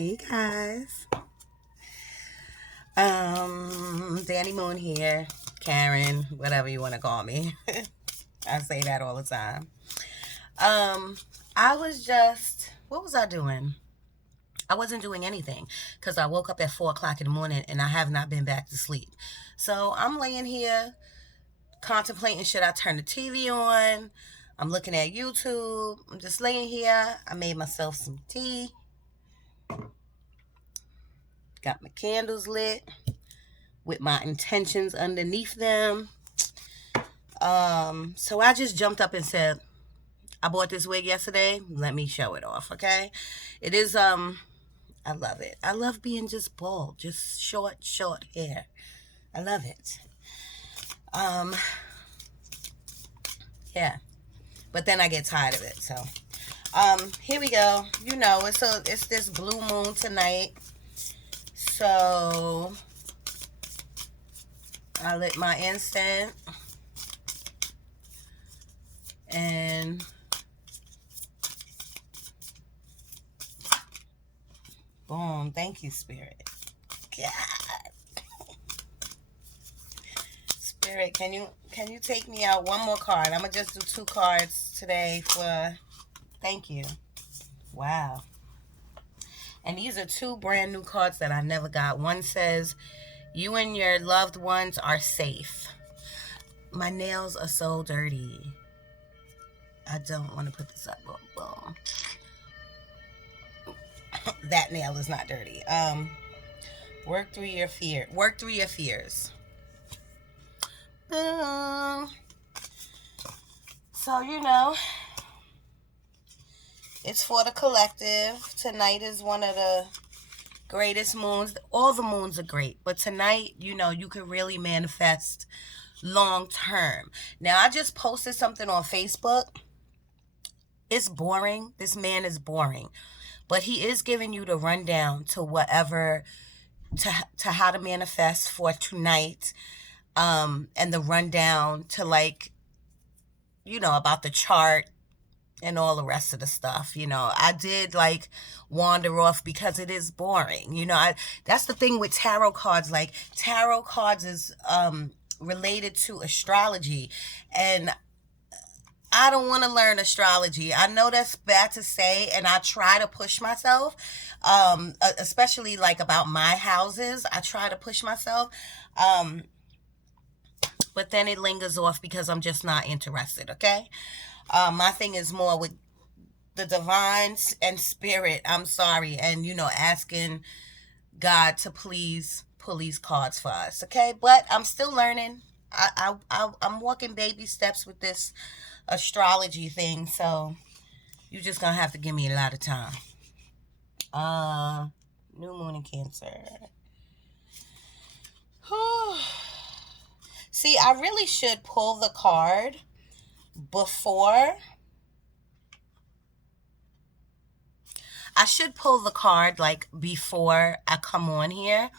Hey guys. Danny Moon here. Karen, whatever you want to call me. I say that all the time. Um, I was just what was I doing? I wasn't doing anything because I woke up at 4 o'clock in the morning and I have not been back to sleep. So I'm laying here contemplating should I turn the TV on? I'm looking at YouTube. I'm just laying here. I made myself some tea, got my candles lit with my intentions underneath them. So I just jumped up and said, I bought this wig yesterday. Let me show it off, okay? It is I love it. I love being just bald, just short hair. I love it. Um, yeah. But then I get tired of it, so here we go. It's this blue moon tonight. So I lit my incense and boom. Thank you, Spirit. God. Spirit, can you take me out one more card? I'm gonna just do two cards today for thank you. Wow. And these are two brand new cards that I never got. One says, you and your loved ones are safe. My nails are so dirty. I don't want to put this up. Boom. That nail is not dirty. Work through your fear. Work through your fears. So it's for the collective. Tonight is one of the greatest moons. All the moons are great, but tonight, you can really manifest long term. Now, I just posted something on Facebook. It's boring. This man is boring, but he is giving you the rundown to whatever to how to manifest for tonight, and the rundown to about the chart and all the rest of the stuff. I did wander off because it is boring. That's the thing with tarot cards. Like, tarot cards is related to astrology, and I don't want to learn astrology. I know that's bad to say, and I try to push myself, especially about my houses. I try to push myself, but then it lingers off because I'm just not interested. Okay, my thing is more with the divine and spirit. I'm sorry, and asking God to please pull these cards for us. Okay, but I'm still learning. I'm walking baby steps with this astrology thing, so you're just gonna have to give me a lot of time. New moon in Cancer. See, I really should pull the card before. I should pull the card before I come on here.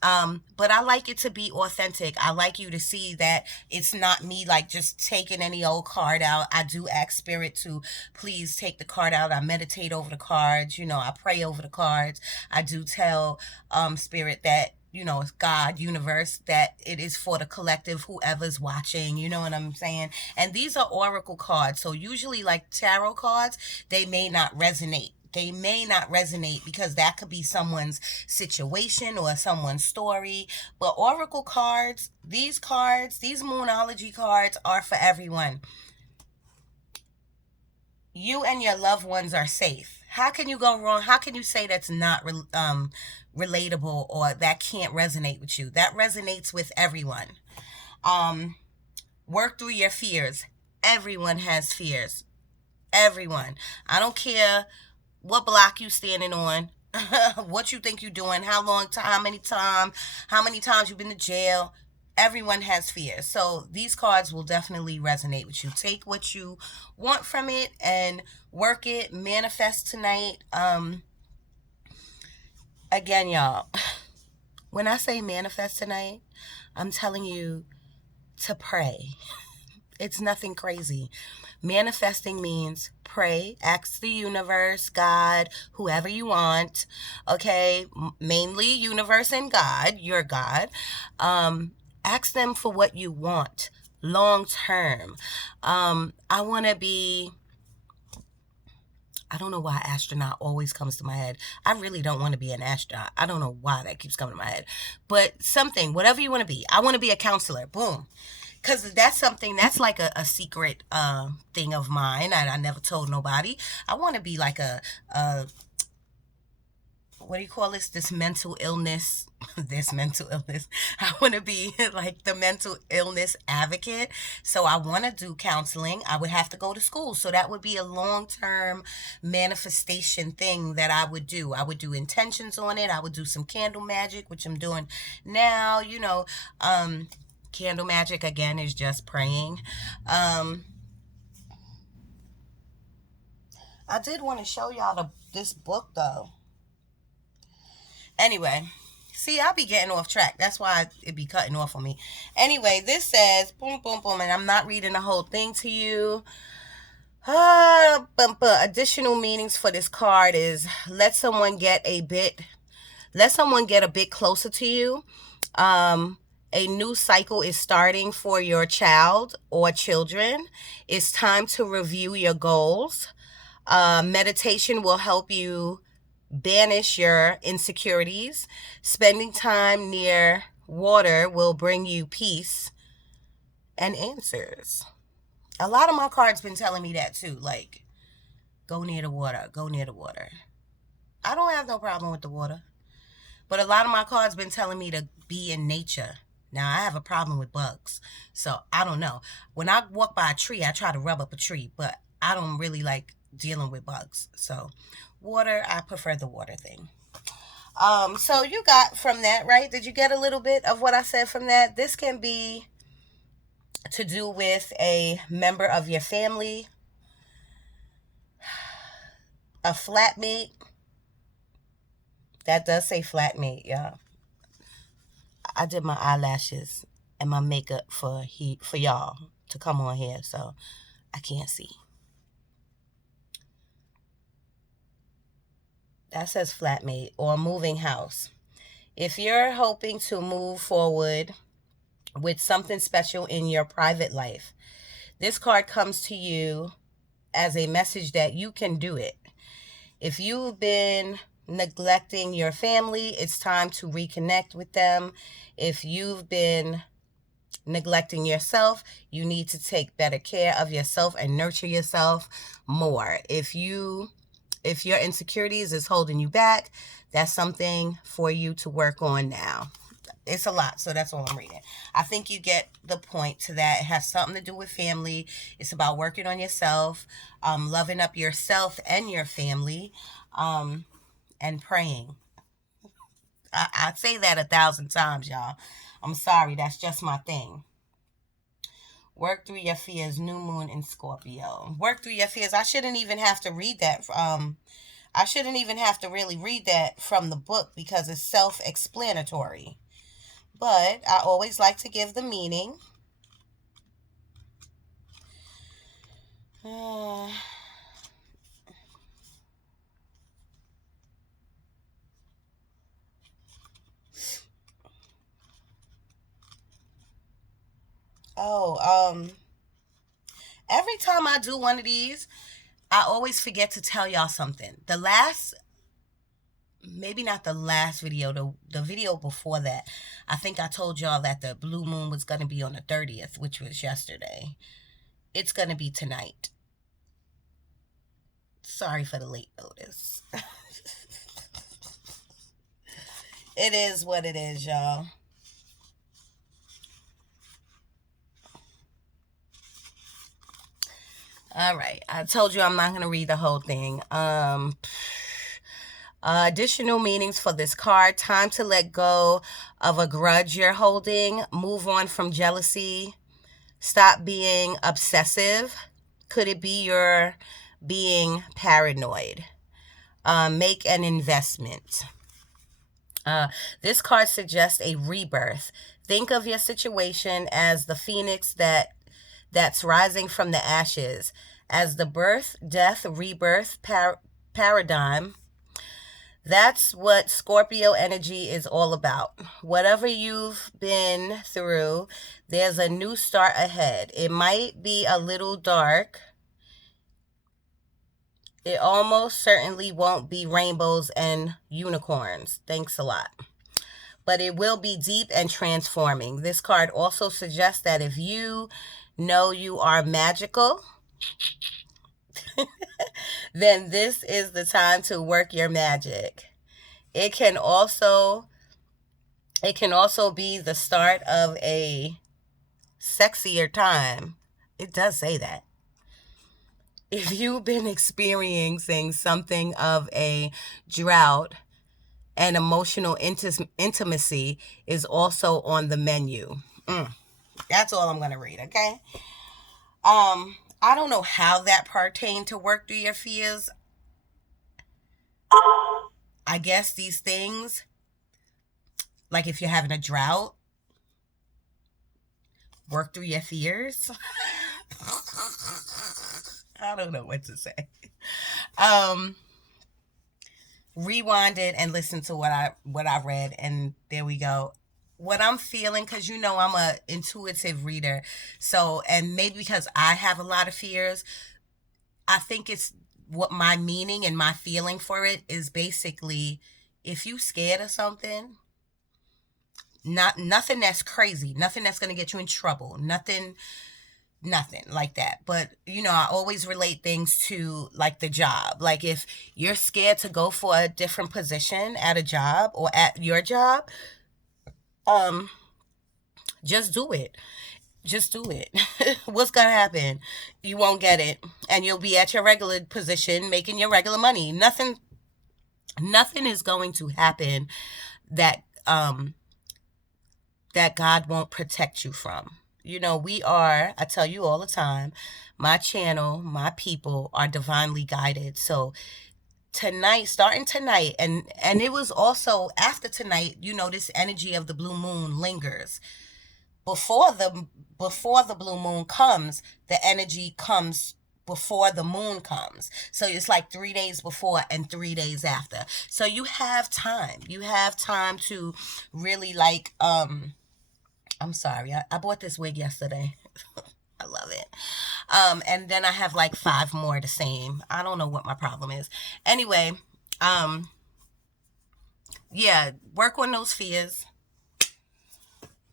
But I like it to be authentic. I like you to see that it's not me just taking any old card out. I do ask spirit to please take the card out. I meditate over the cards. I pray over the cards. I do tell spirit that it's God, universe, that it is for the collective, whoever's watching, you know what I'm saying? And these are oracle cards. So usually tarot cards, they may not resonate. Because that could be someone's situation or someone's story. But oracle cards, these moonology cards are for everyone. You and your loved ones are safe. How can you go wrong? How can you say that's not relatable or that can't resonate with you? That resonates with everyone. Work through your fears. Everyone has fears. Everyone. I don't care what block you standing on, what you think you're doing, how many times you've been to jail. Everyone has fears. So these cards will definitely resonate with you. Take what you want from it and work it, manifest tonight. Again, y'all, when I say manifest tonight, I'm telling you to pray. It's nothing crazy. Manifesting means pray, ask the universe, God, whoever you want, okay? Mainly universe and God, your God. Ask them for what you want long term. I want to be, I don't know why astronaut always comes to my head. I really don't want to be an astronaut. I don't know why that keeps coming to my head. But something, whatever you want to be. I want to be a counselor. Boom. Because that's something that's like a secret thing of mine. I never told nobody. I want to be like a what do you call this mental illness this mental illness. I want to be like the mental illness advocate. So I want to do counseling. I would have to go to school, so that would be a long-term manifestation thing that I would do. I would do intentions on it. I would do some candle magic, which I'm doing now. Candle magic again is just praying. I did want to show y'all this book though. Anyway, see, I'll be getting off track. That's why it be cutting off on me. Anyway, this says boom, boom, boom, and I'm not reading the whole thing to you. Additional meanings for this card is let someone get a bit closer to you. A new cycle is starting for your child or children. It's time to review your goals. Meditation will help you banish your insecurities. Spending time near water will bring you peace and answers. A lot of my cards been telling me that too. Like, go near the water, go near the water. I don't have no problem with the water. But a lot of my cards been telling me to be in nature. Now, I have a problem with bugs. So, I don't know. When I walk by a tree, I try to rub up a tree. But I don't really like dealing with bugs. So, water, I prefer the water thing. So you got from that, right? Did you get a little bit of what I said from that? This can be to do with a member of your family, a flatmate. That does say flatmate, y'all. I did my eyelashes and my makeup for y'all to come on here, so I can't see. That says flatmate or moving house. If you're hoping to move forward with something special in your private life, this card comes to you as a message that you can do it. If you've been neglecting your family, it's time to reconnect with them. If you've been neglecting yourself, you need to take better care of yourself and nurture yourself more. If your insecurities is holding you back, that's something for you to work on now. It's a lot, so that's all I'm reading. I think you get the point to that. It has something to do with family. It's about working on yourself, loving up yourself and your family, and praying. I say that 1,000 times, y'all. I'm sorry, that's just my thing. Work through your fears, new moon in Scorpio. Work through your fears. I shouldn't even have to read that. I shouldn't even have to really read that from the book because it's self-explanatory. But I always like to give the meaning. Every time I do one of these, I always forget to tell y'all something. Maybe not the last video, the video before that, I think I told y'all that the blue moon was going to be on the 30th, which was yesterday. It's going to be tonight. Sorry for the late notice. It is what it is, y'all. All right. I told you I'm not going to read the whole thing. Additional meanings for this card. Time to let go of a grudge you're holding. Move on from jealousy. Stop being obsessive. Could it be you're being paranoid? Make an investment. This card suggests a rebirth. Think of your situation as the phoenix that that's rising from the ashes. As the birth, death, rebirth paradigm, that's what Scorpio energy is all about. Whatever you've been through, there's a new start ahead. It might be a little dark. It almost certainly won't be rainbows and unicorns. Thanks a lot. But it will be deep and transforming. This card also suggests that if you know you are magical, then this is the time to work your magic. It can also be the start of a sexier time. It does say that. If you've been experiencing something of a drought, and emotional intimacy is also on the menu. That's all I'm going to read, okay? I don't know how that pertained to work through your fears. I guess these things, like if you're having a drought, work through your fears. I don't know what to say. Rewind it and listen to what I read, and there we go. What I'm feeling, because I'm a intuitive reader, so, and maybe because I have a lot of fears, I think it's what my meaning and my feeling for it is basically, if you scared of something, nothing that's crazy, nothing that's going to get you in trouble, nothing like that. But I always relate things to like the job. Like if you're scared to go for a different position at a job or at your job, just do it. Just do it. What's gonna happen? You won't get it, and you'll be at your regular position making your regular money. Nothing is going to happen that that God won't protect you from. I tell you all the time, my channel, my people are divinely guided. So starting tonight, and it was also after tonight, this energy of the blue moon lingers. Before the blue moon comes, the energy comes before the moon comes. So it's like 3 days before and 3 days after. So you have time. You have time to really I'm sorry. I bought this wig yesterday. I love it. And then I have like 5 more the same. I don't know what my problem is. Anyway, yeah, work on those fears.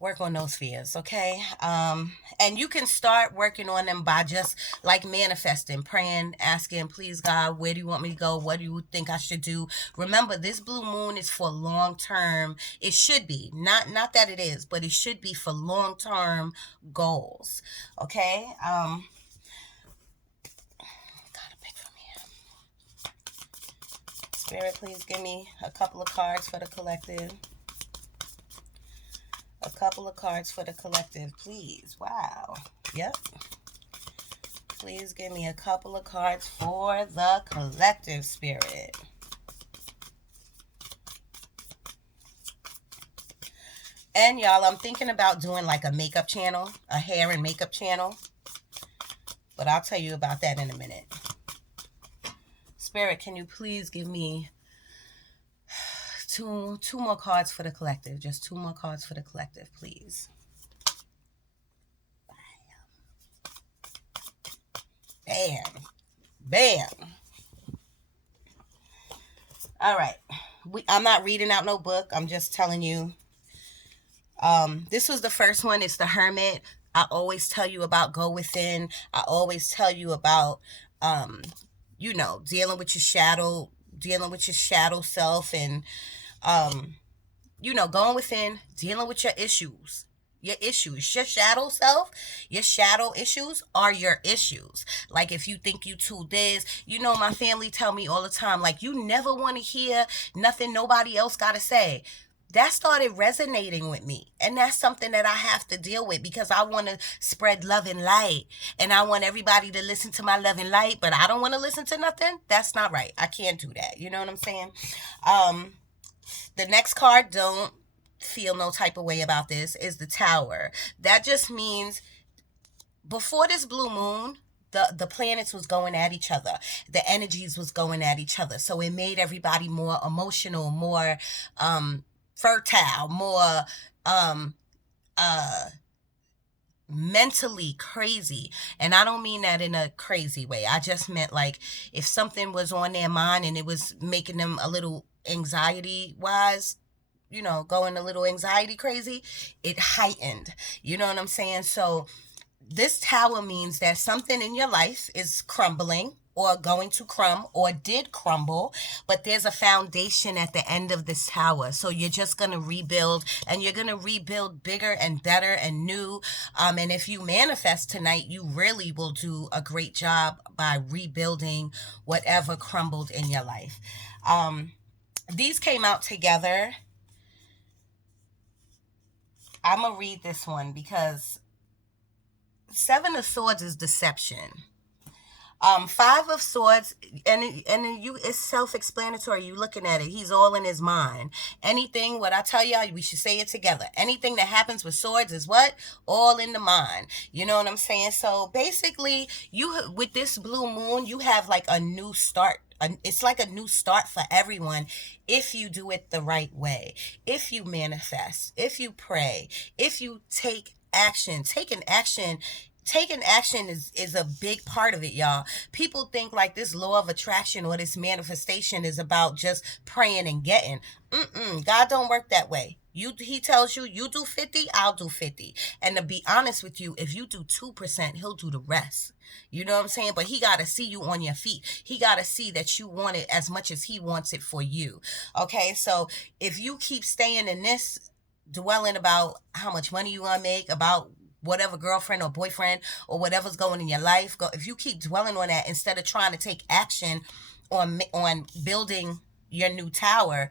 Work on those fears, okay? And you can start working on them by just like manifesting, praying, asking, please God, where do you want me to go? What do you think I should do? Remember, this blue moon is for long term. It should be, not that it is, but it should be for long term goals, okay? Gotta pick from here. Spirit, please give me a couple of cards for the collective. A couple of cards for the collective, please. Wow. Yep. Please give me a couple of cards for the collective, Spirit. And y'all, I'm thinking about doing like a makeup channel, a hair and makeup channel. But I'll tell you about that in a minute. Spirit, can you please give me two more cards for the collective? Just 2 more cards for the collective, please. Bam. Bam. All right. I'm not reading out no book. I'm just telling you. This was the first one. It's the Hermit. I always tell you about go within. I always tell you about, dealing with your shadow self, and, going within, dealing with your issues. Your shadow self, your shadow issues are your issues. Like if you think you too this, my family tell me all the time, like, you never want to hear nothing nobody else got to say. That started resonating with me. And that's something that I have to deal with, because I want to spread love and light. And I want everybody to listen to my love and light, but I don't want to listen to nothing. That's not right. I can't do that. You know what I'm saying? The next card, don't feel no type of way about this, is the Tower. That just means before this blue moon, the planets was going at each other, the energies was going at each other, so it made everybody more emotional, more fertile, more um uh mentally crazy. And I don't mean that in a crazy way. I just meant like if something was on their mind and it was making them a little anxiety wise, going a little anxiety crazy, it heightened. You know what I'm saying? So this tower means that something in your life is crumbling or going to crumb or did crumble, but there's a foundation at the end of this tower. So you're just going to rebuild, and you're going to rebuild bigger and better and new. And if you manifest tonight, you really will do a great job by rebuilding whatever crumbled in your life. These came out together. I'm going to read this one because Seven of Swords is deception. Five of Swords, and you, it's self-explanatory. You looking at it, he's all in his mind. Anything, what I tell y'all, we should say it together. Anything that happens with swords is what? All in the mind. You know what I'm saying? So basically, you, with this blue moon, you have like a new start. It's like a new start for everyone if you do it the right way, if you manifest, if you pray, if you take action. Taking action is a big part of it, y'all. People think like this law of attraction or this manifestation is about just praying and getting. God don't work that way. He tells you, you do 50, I'll do 50. And to be honest with you, if you do 2%, he'll do the rest. You know what I'm saying? But he got to see you on your feet. He got to see that you want it as much as he wants it for you. Okay, so if you keep staying in this, dwelling about how much money you want to make, about whatever girlfriend or boyfriend or whatever's going in your life, if you keep dwelling on that instead of trying to take action on building your new tower,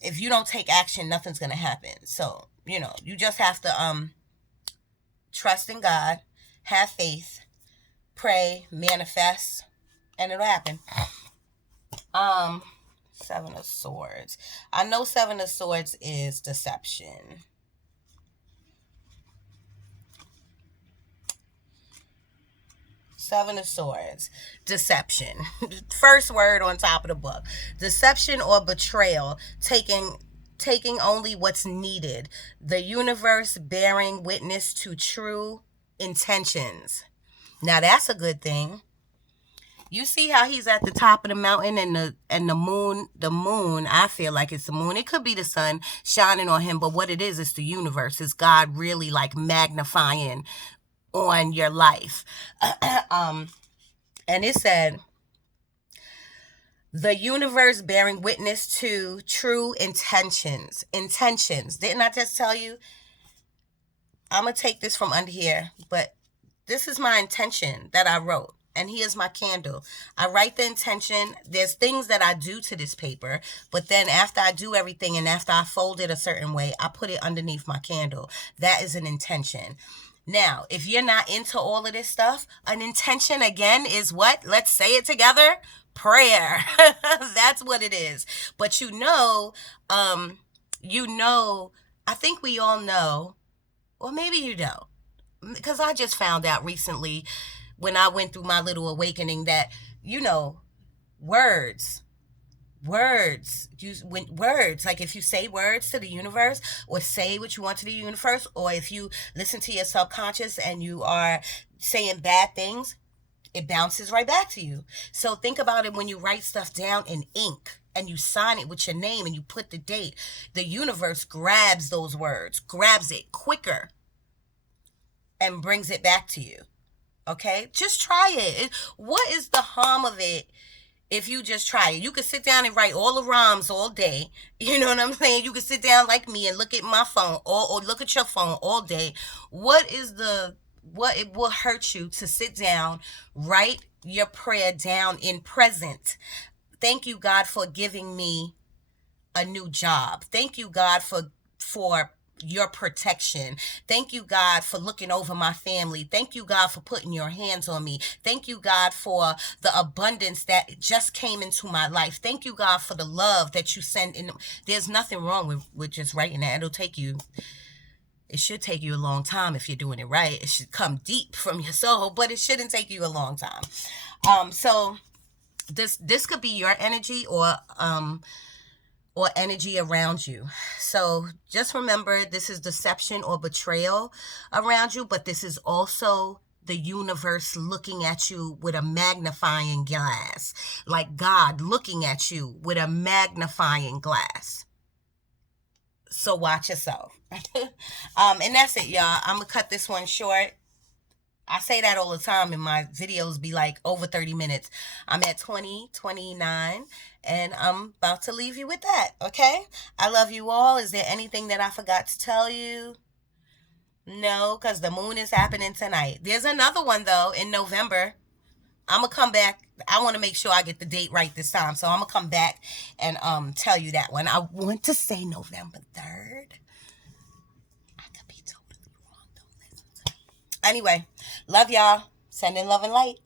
if you don't take action, nothing's gonna happen. So you just have to trust in God, have faith, pray, manifest, and it'll happen. Seven of Swords. I know Seven of Swords is deception. Seven of Swords. Deception. First word on top of the book. Deception or betrayal. Taking only what's needed. The universe bearing witness to true intentions. Now that's a good thing. You see how he's at the top of the mountain, and the moon, I feel like it's the moon. It could be the sun shining on him, but what it is, it's the universe. It's God really like magnifying on your life. And it said, the universe bearing witness to true intentions. Intentions. Didn't I just tell you? I'm going to take this from under here, but this is my intention that I wrote. And here's my candle. I write the intention. There's things that I do to this paper, but then after I do everything and after I fold it a certain way, I put it underneath my candle. That is an intention. Now, if you're not into all of this stuff, an intention again is what? Let's say it together. Prayer. That's what it is. But I think we all know, or maybe you don't, because I just found out recently when I went through my little awakening that, words, words, like if you say words to the universe or say what you want to the universe, or if you listen to your subconscious and you are saying bad things, it bounces right back to you. So think about it when you write stuff down in ink and you sign it with your name and you put the date. The universe grabs those words, grabs it quicker, and brings it back to you. Okay? Just try it. What is the harm of it if you just try it? You could sit down and write all the rhymes all day. You know what I'm saying? You could sit down like me and look at my phone or look at your phone all day. What it will hurt you to sit down, write your prayer down in present. Thank you, God, for giving me a new job. Thank you, God, for your protection. Thank you, God, for looking over my family. Thank you, God, for putting your hands on me. Thank you, God, for the abundance that just came into my life. Thank you, God, for the love that you send in. There's nothing wrong with just writing that. It'll take you It should take you a long time if you're doing it right. It should come deep from your soul, but it shouldn't take you a long time. So this could be your energy or energy around you. So just remember, this is deception or betrayal around you, but this is also the universe looking at you with a magnifying glass, like God looking at you with a magnifying glass. So watch yourself. And that's it, y'all. I'm gonna cut this one short. I say that all the time, and my videos be like over 30 minutes. I'm at 20:29, and I'm about to leave you with that, okay? I love you all. Is there anything that I forgot to tell you? No, because the moon is happening tonight. There's another one, though, in November. I'm going to come back. I want to make sure I get the date right this time. So I'm going to come back and tell you that one. I want to say November 3rd. I could be totally wrong. Don't listen to me. Anyway, love y'all. Sending love and light.